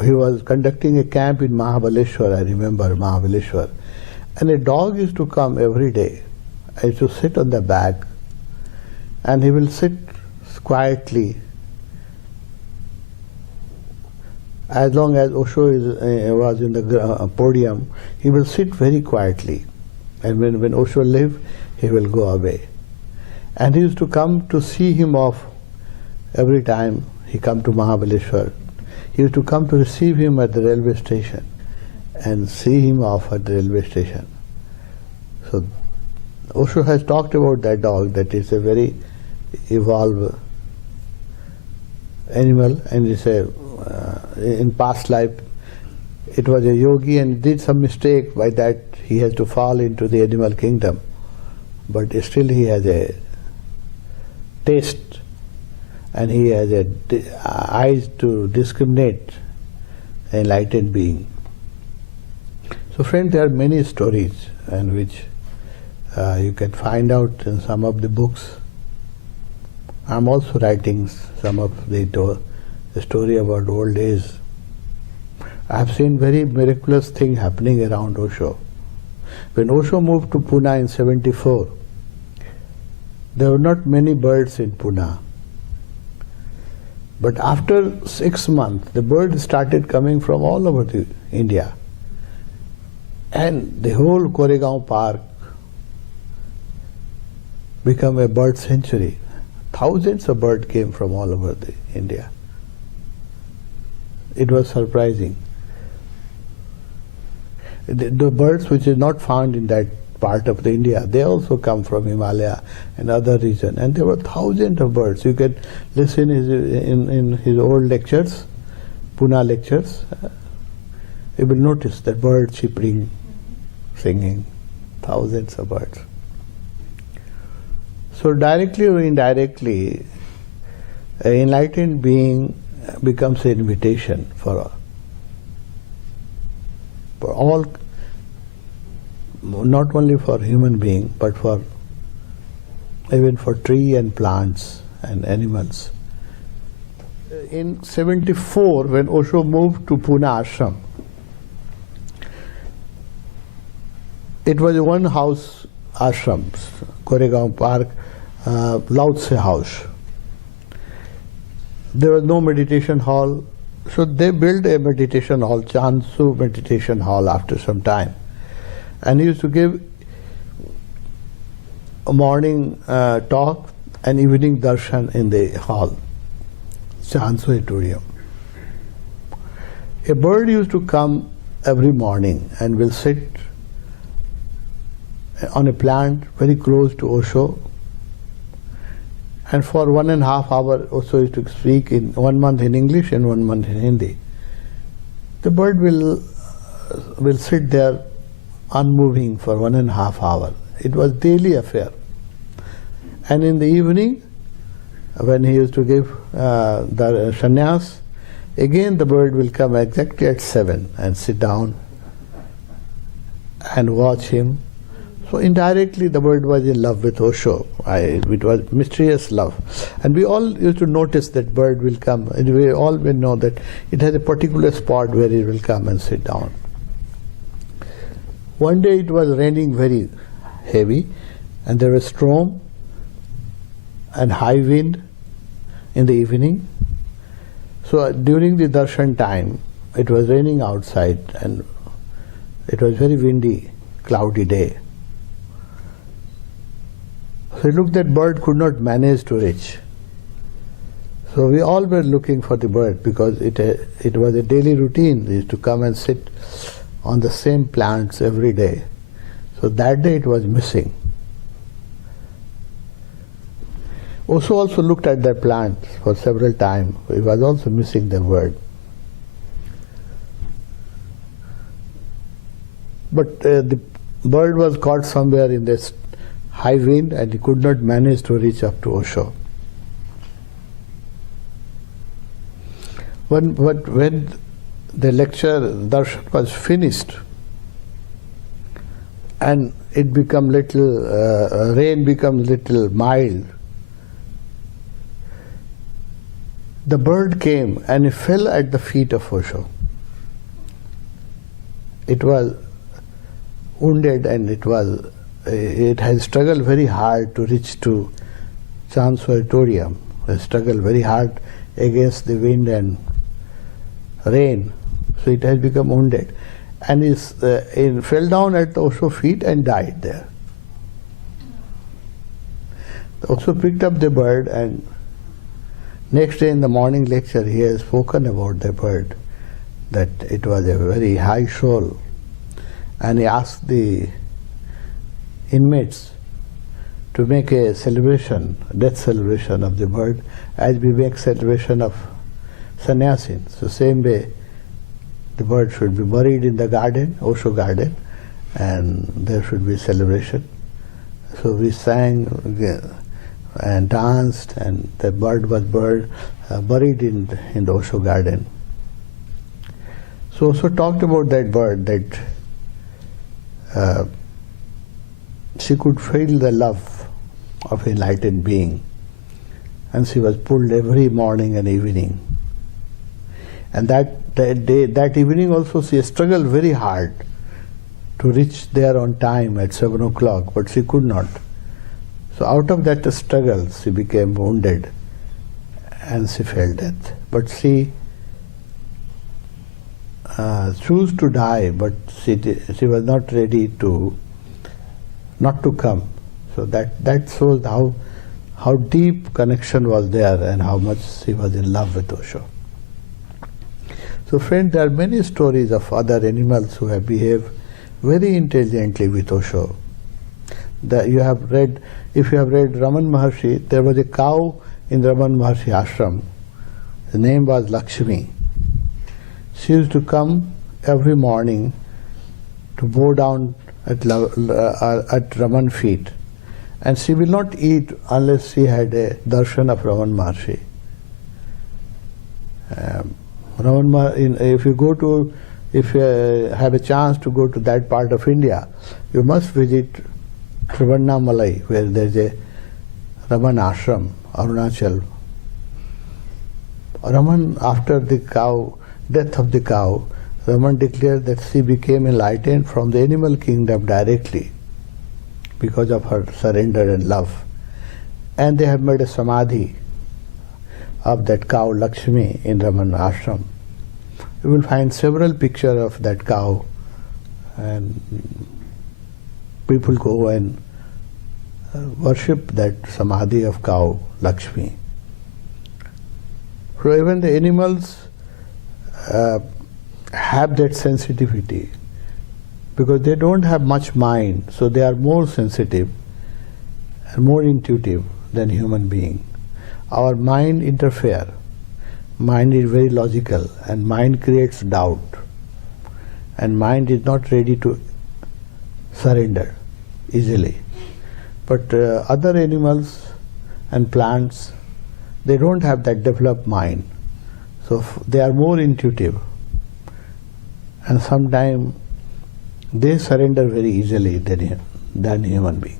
he was conducting a camp in Mахабалешвар, I remember Mахабалешвар, and a dog used to come every day. I used to sit on the back, and he will sit quietly. As long as Osho was in the podium, he will sit very quietly. And when Osho left, he will go away. And he used to come to see him off every time he come to Mахабалешвар. He used to come to receive him at the railway station and see him off at the railway station. So Osho has talked about that dog, that is a very evolved animal, and it's in past life it was a yogi and did some mistake, by that he has to fall into the animal kingdom, but still he has a taste and he has eyes to discriminate enlightened being. So friends, there are many stories and which you can find out in some of the books. I'm also writing some of the story about old days. I have seen very miraculous thing happening around Osho. When Osho moved to Pune in 1974, there were not many birds in Pune. But after 6 months, the birds started coming from all over India. And the whole Koregaon Park became a bird sanctuary. Thousands of birds came from all over India. It was surprising. The birds which is not found in that part of the India, they also come from Himalaya and other region. And there were thousands of birds. You can listen in his old lectures, Pune lectures. You will notice that birds chirping, singing, thousands of birds. So directly or indirectly, an enlightened being becomes an invitation for all, not only for human being, but for even for tree and plants and animals. In 1974, when Osho moved to Pune Ashram, it was a one house ashram, Koregaon Park, Lao Tse house. There was no meditation hall, so they built a meditation hall, Chansu meditation hall, after some time. And he used to give a morning talk and evening darshan in the hall, Chansu auditorium. A bird used to come every morning and will sit on a plant very close to Osho, and for 1.5 hours Osho used to speak in 1 month in English and 1 month in Hindi. The bird will sit there unmoving for 1.5 hours. It was daily affair. And in the evening, when he used to give the sannyas, again the bird will come exactly at 7 and sit down and watch him. So indirectly the bird was in love with Osho. It was mysterious love. And we all used to notice that bird will come, and we all will know that it has a particular spot where it will come and sit down. One day it was raining very heavy, and there was storm and high wind in the evening. So during the darshan time, it was raining outside and it was very windy, cloudy day. So look, that bird could not manage to reach. So we all were looking for the bird, because it was a daily routine. They used to come and sit on the same plants every day. So that day it was missing. Osho also looked at that plant for several times. He was also missing the bird. But the bird was caught somewhere in this high wind and he could not manage to reach up to Osho. When the lecture darshan was finished and it became little, rain became little mild, the bird came and he fell at the feet of Osho. it was wounded, and it has struggled very hard to reach to Transvertorium. It struggled very hard against the wind and rain, so it has become wounded, and it fell down at the Osho feet and died there. Osho picked up the bird, and next day in the morning lecture he has spoken about the bird, that it was a very high soul, and he asked the inmates to make a celebration, death celebration of the bird, as we make celebration of sannyasin. So same way the bird should be buried in the garden, Osho garden, and there should be celebration. So we sang and danced, and the bird was buried in the Osho garden. So Osho talked about that bird, that she could feel the love of enlightened being, and she was pulled every morning and evening. And that evening also she struggled very hard to reach there on time at 7 o'clock, but she could not. So out of that struggle she became wounded and she fell death. But she chose to die, but she was not ready not to come. So that shows how deep connection was there and how much she was in love with Osho. So friends, there are many stories of other animals who have behaved very intelligently with Osho. If you have read Raman Maharshi, there was a cow in Raman Maharshi ashram. The name was Lakshmi. She used to come every morning to bow down at Raman feet, and she will not eat unless she had a darshan of Raman Maharshi. If you have a chance to go to that part of India, you must visit Trivandrum, where there is a Raman ashram, Arunachal. Raman, after the death of the cow, Raman declared that she became enlightened from the animal kingdom directly because of her surrender and love. And they have made a samadhi of that cow Lakshmi in Raman ashram. You will find several pictures of that cow, and people go and worship that samadhi of cow Lakshmi. So even the animals have that sensitivity, because they don't have much mind, so they are more sensitive and more intuitive than human being. Our mind interferes. Mind is very logical, and mind creates doubt, and mind is not ready to surrender easily. But other animals and plants, they don't have that developed mind, so they are more intuitive, and sometimes they surrender very easily than human being.